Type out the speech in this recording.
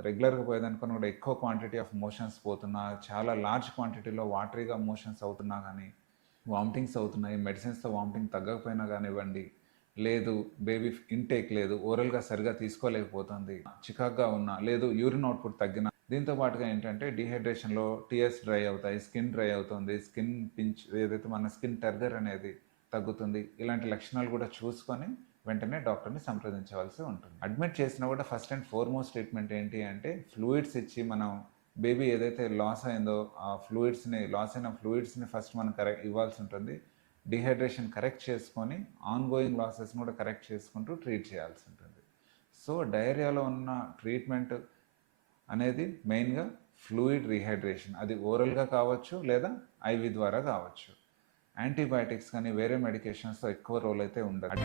రెగ్యులర్గా పోయేదనుకుని కూడా ఎక్కువ క్వాంటిటీ ఆఫ్ మోషన్స్ పోతున్నా చాలా లార్జ్ క్వాంటిటీలో వాటరీగా మోషన్స్ అవుతున్నా కానీ వామిటింగ్స్ అవుతున్నాయి మెడిసిన్స్తో వామిటింగ్ తగ్గకపోయినా కానివ్వండి లేదు బేబీ ఇంటేక్ లేదు ఓరల్గా సరిగా తీసుకోలేకపోతుంది చికాగ్గా ఉన్నా లేదు యూరిన్ అవుట్పుట్ తగ్గిన దీంతో పాటుగా ఏంటంటే డిహైడ్రేషన్లో టీఎస్ డ్రై అవుతాయి స్కిన్ డ్రై అవుతుంది స్కిన్ పించ్ ఏదైతే మన స్కిన్ టర్గర్ అనేది తగ్గుతుంది ఇలాంటి లక్షణాలు కూడా చూసుకొని వెంటనే డాక్టర్ని సంప్రదించవలసి ఉంటుంది. అడ్మిట్ చేసినా కూడా ఫస్ట్ అండ్ ఫోర్మోస్ట్ ట్రీట్మెంట్ ఏంటి అంటే ఫ్లూయిడ్స్ ఇచ్చి మనం బేబీ ఏదైతే లాస్ అయిందో ఆ ఫ్లూయిడ్స్ని లాస్ అయిన ఫ్లూయిడ్స్ని ఫస్ట్ మనం కరెక్ట్ ఇవ్వాల్సి ఉంటుంది. డిహైడ్రేషన్ కరెక్ట్ చేసుకొని ఆన్గోయింగ్ లాసెస్ని కూడా కరెక్ట్ చేసుకుంటూ ట్రీట్ చేయాల్సి ఉంటుంది. సో డయేరియాలో ఉన్న ట్రీట్మెంట్ అనేది మెయిన్గా ఫ్లూయిడ్ రీహైడ్రేషన్ అది ఓరల్గా కావచ్చు లేదా ఐవి ద్వారా కావచ్చు. యాంటీబయాటిక్స్ కానీ వేరే మెడికేషన్స్ ఎక్కువ రోల్ అయితే ఉండదు.